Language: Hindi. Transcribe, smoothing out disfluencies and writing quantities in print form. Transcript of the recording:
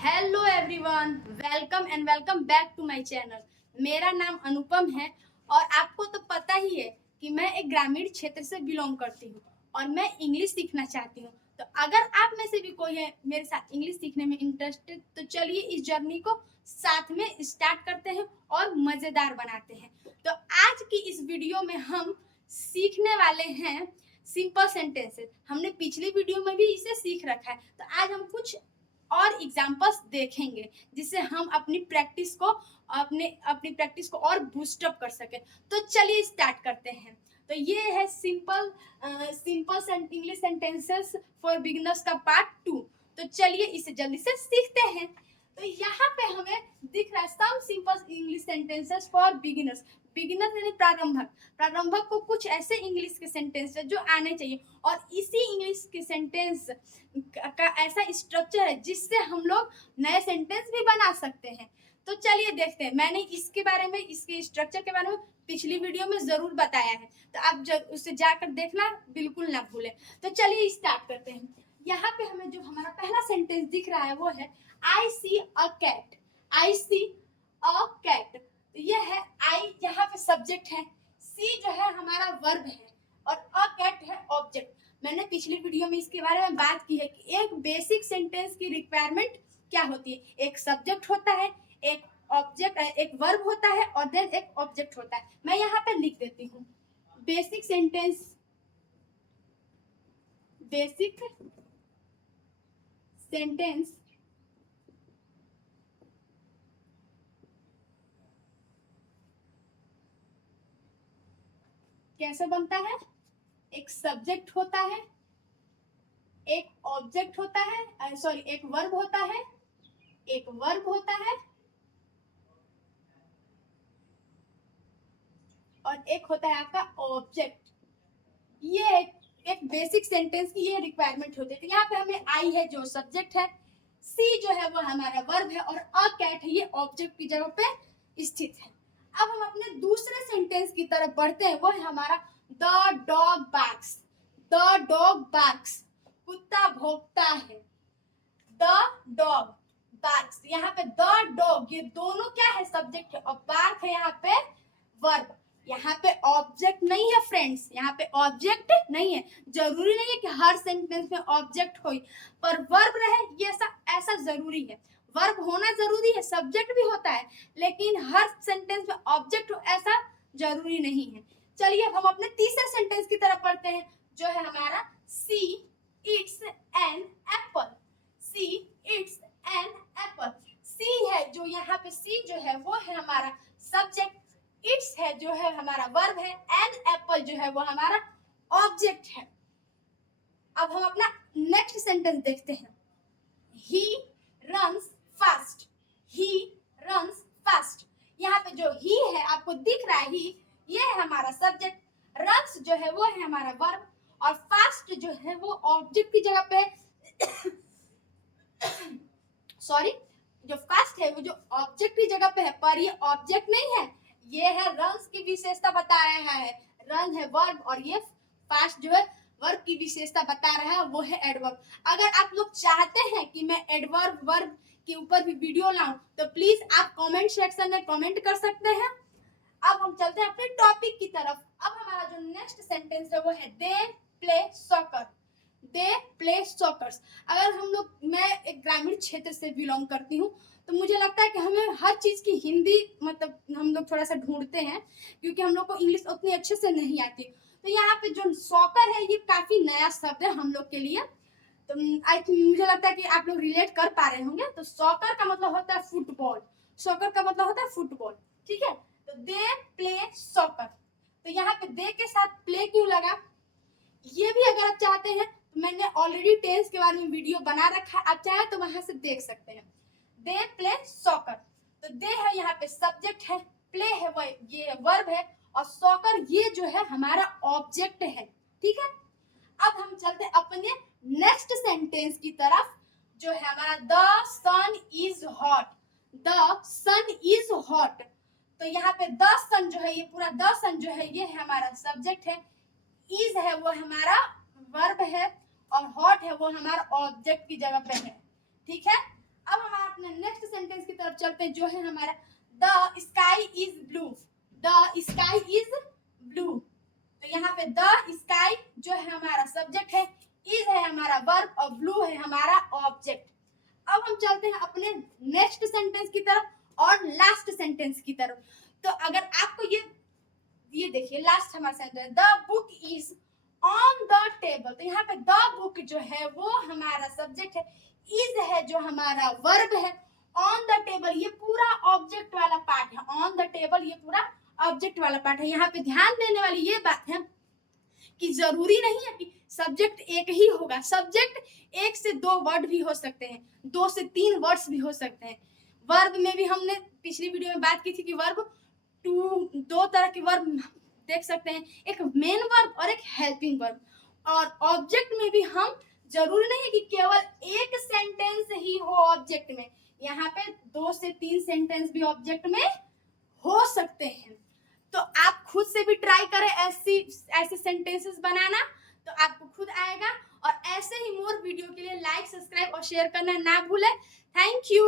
Hello everyone, welcome back to my channel. मेरा नाम अनुपम है और आपको तो पता ही है कि मैं एक ग्रामीण क्षेत्र से बिलोंग करती हूँ और मैं इंग्लिश सीखना चाहती हूँ। तो अगर आप में से भी कोई है मेरे साथ इंग्लिश सीखने में इंटरेस्टेड, तो चलिए इस जर्नी को साथ में स्टार्ट करते हैं और मज़ेदार बनाते हैं। तो आज की इस वीडियो में हम सीखने वाले हैं सिंपल सेंटेंसेस। हमने पिछली वीडियो में भी इसे सीख रखा है, तो आज हम कुछ और एग्जांपल्स देखेंगे जिससे हम अपनी प्रैक्टिस को और बूस्टअप कर सके। तो चलिए स्टार्ट करते हैं। तो ये है simple English sentences for beginners का पार्ट 2। तो चलिए इसे जल्दी से सीखते हैं। तो यहाँ पे हमें दिख रहा है some simple English sentences for beginners. Beginner यानी प्रारंभक को कुछ ऐसे इंग्लिश के सेंटेंस है जो आने चाहिए, और इसी इंग्लिश के सेंटेंस का ऐसा स्ट्रक्चर है जिससे हम लोग नए सेंटेंस भी बना सकते हैं। तो चलिए देखते हैं। मैंने इसके बारे में, इसके स्ट्रक्चर के बारे में पिछली वीडियो में जरूर बताया है, तो आप उसे जाकर देखना बिल्कुल ना भूलें। तो चलिए स्टार्ट करते हैं। यहाँ पे हमें जो हमारा पहला सेंटेंस दिख रहा है वो है आई सी a cat. I C a cat, तो ये है आई, यहाँ पे सब्जेक्ट है, सी जो है हमारा वर्ब है और अ कैट है ऑब्जेक्ट। मैंने पिछली वीडियो में इसके बारे में बात की है कि एक बेसिक सेंटेंस की रिक्वायरमेंट क्या होती है। एक सब्जेक्ट होता है, एक ऑब्जेक्ट, एक वर्ब होता है और देन एक ऑब्जेक्ट होता है। मैं यहाँ पे लिख देती हूँ बेसिक सेंटेंस कैसे बनता है। एक सब्जेक्ट होता है, एक ऑब्जेक्ट होता है, एक वर्ब होता है, और एक होता है आपका ऑब्जेक्ट। ये एक बेसिक सेंटेंस की ये रिक्वायरमेंट होती है। तो यहाँ पे हमें आई है जो सब्जेक्ट है, सी जो है वो हमारा वर्ब है और अ कैट है ये ऑब्जेक्ट की जगह पे स्थित है। अब हम अपने दूसरे सेंटेंस की तरफ बढ़ते हैं। वो है हमारा the dog barks. The dog barks, कुत्ता भौंकता है। द डॉग बार्क्स, यहाँ पे द डॉग, ये दोनों क्या है, सब्जेक्ट है, और बार्क है यहाँ पे वर्ब। यहाँ पे ऑब्जेक्ट नहीं है फ्रेंड्स, यहाँ पे ऑब्जेक्ट नहीं है। जरूरी नहीं है कि हर सेंटेंस में ऑब्जेक्ट हो, पर वर्ब रहे ये ऐसा जरूरी है। वर्ब होना जरूरी है, सब्जेक्ट भी होता है, लेकिन हर सेंटेंस में ऑब्जेक्ट हो ऐसा जरूरी नहीं है। चलिए अब हम अपने तीसरे सेंटेंस की तरफ पढ़ते हैं, जो है हमारा C it's an apple. C it's an apple, C है जो यहाँ पे, सी जो है वो है हमारा सब्जेक्ट, इट्स है जो है हमारा वर्ब है, एन एप्पल जो है वो हमारा ऑब्जेक्ट है। अब हम अपना नेक्स्ट सेंटेंस देखते हैं। He runs fast. He runs fast, यहाँ पे जो ही है आपको दिख रहा है, ही ये है हमारा सब्जेक्ट, रन्स जो है वो है हमारा वर्ब, और फास्ट जो है वो ऑब्जेक्ट की जगह पे सॉरी, जो फास्ट है वो जो ऑब्जेक्ट की जगह पे है, पर ये ऑब्जेक्ट नहीं है, ये है रन्स की विशेषता बता रहा है। रन है वर्ब और ये फास्ट जो है वर्ब की विशेषता बता रहा है, वो है एडवर्ब। अगर आप लोग चाहते हैं कि मैं एडवर्ब वर्ब के ऊपर भी वीडियो लाऊं, तो प्लीज आप कमेंट सेक्शन में कमेंट कर सकते हैं। अब हम चलते हैं अपने टॉपिक की तरफ। अब हमारा जो नेक्स्ट सेंटेंस है वो है they play soccer. They play shockers. अगर हम लोग, मैं एक ग्रामीण क्षेत्र से बिलोंग करती हूँ, तो मुझे लगता है कि हमें हर चीज़ की हिंदी मतलब हम लोग थोड़ा सा ढूंढते हैं, क्योंकि हम लोग को इंग्लिश उतनी अच्छे से नहीं आती। तो यहाँ पे जो सॉकर है ये काफ़ी नया शब्द है हम लोग के लिए। तो मुझे लगता है कि आप लोग रिलेट कर पा रहे होंगे। तो सॉकर का मतलब होता है फुटबॉल। सॉकर का मतलब होता है फुटबॉल, ठीक है। तो दे प्ले सॉकर, तो यहाँ पे दे के साथ प्ले क्यों लगा, ये भी अगर आप चाहते हैं तो मैंने ऑलरेडी टेंस के बारे में वीडियो बना रखा है, आप चाहे तो वहां से देख सकते हैं। दे प्ले सॉकर, तो दे है यहाँ पे सब्जेक्ट है, प्ले है वो ये वर्ब है, और सॉकर ये जो है हमारा ऑब्जेक्ट है, ठीक है। अब हम चलते हैं अपने नेक्स्ट सेंटेंस की तरफ, जो है हमारा the sun is hot. The sun is hot, तो यहाँ पे द सन जो है, ये पूरा द सन जो है ये है हमारा सब्जेक्ट है, इज है वो हमारा वर्ब है, और हॉट है वो हमारा ऑब्जेक्ट की जगह पे है, ठीक है। अब हमारा चलते हैं जो है हमारा the sky is blue. The sky is blue, तो यहाँ पे द स्काई जो है हमारा सब्जेक्ट है, इज है हमारा वर्ब और ब्लू है हमारा ऑब्जेक्ट। अब हम चलते हैं अपने नेक्स्ट सेंटेंस की तरफ और लास्ट सेंटेंस की तरफ। तो अगर आपको ये देखिए लास्ट हमारा sentence, the book is on the table, तो यहाँ पे द बुक जो है वो हमारा सब्जेक्ट है, इज है जो हमारा वर्ब है, ऑन द टेबल ये पूरा ऑब्जेक्ट वाला पार्ट है, ऑन द टेबल ये पूरा ऑब्जेक्ट वाला पार्ट है। यहाँ पे ध्यान देने वाली ये बात है कि जरूरी नहीं है कि सब्जेक्ट एक ही होगा, सब्जेक्ट एक से दो वर्ड भी हो सकते हैं, 2 से 3 वर्ड्स भी हो सकते हैं। वर्ब में भी हमने पिछली वीडियो में बात की थी कि वर्ब दो तरह के वर्ब देख सकते हैं, एक मेन वर्ब और एक हेल्पिंग वर्ब। और ऑब्जेक्ट में भी हम जरूरी नहीं है कि केवल एक सेंटेंस ही हो ऑब्जेक्ट में, यहाँ पे 2 से 3 सेंटेंस भी ऑब्जेक्ट में हो सकते हैं। तो आप खुद से भी ट्राई करें ऐसे सेंटेंसेस बनाना, तो आपको खुद आएगा। और ऐसे ही मोर वीडियो के लिए लाइक, सब्सक्राइब और शेयर करना ना भूलें। Thank you.